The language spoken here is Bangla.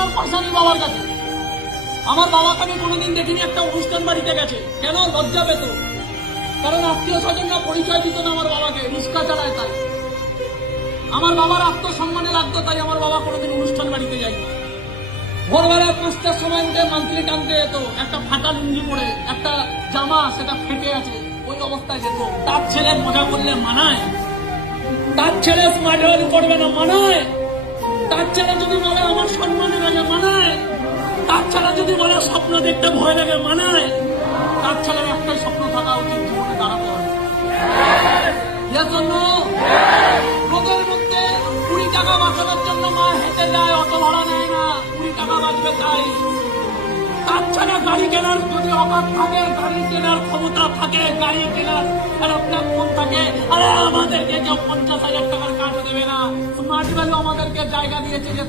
কেনার পয়সা নেই বাবার কাছে। আমার বাবাকে আমি কোনোদিন দেখিনি একটা অনুষ্ঠান বাড়িতে গেছে, কেন? লজ্জা পেত, কারণ আত্মীয় স্বজনরা পরিচয় দিত না আমার বাবাকে, রিক্সা চালায় তাই। আমার বাবার আত্মসম্মানে লাগতো, তাই আমার বাবা কোনোদিন অনুষ্ঠান বাড়িতে যায়নি। ভোরবেলা 5টার সময় উঠে মান্থলি টানতে যেত, একটা ফাটা লুঙ্গি পরে, একটা জামা সেটা ফেটে আছে ওই অবস্থায় যেত। তার ছেলে মজা করলে মানায়? তার ছেলে স্মার্ট করবে না মানায়? তার ছেলে যদি বলে আমার সম্মানে লাগে মানায়? তার ছেলে যদি বলে স্বপ্ন দেখতে ভয় লাগে মানায়? তার ছেলের একটাই স্বপ্ন থাকা উচিত, জীবনে দাঁড়াতে হবে। এর জন্য রোগের মধ্যে 20 টাকা বাঁচানোর জন্য মা হেঁটে যায়, অটো ভাড়া নেয় না, 20 টাকা বাঁচবে তাই। তার ছাড়া গাড়ি কেনার যদি অভাব থাকে, গাড়ি কেনার ক্ষমতা থাকে, গাড়ি কেনার একটা প্ল্যাটফর্ম থাকে, আরে আমাদেরকে কেউ 50,000 টাকার কার্ড দেবে না। স্মার্ট ভ্যালু আমাদেরকে জায়গা দিয়েছে যে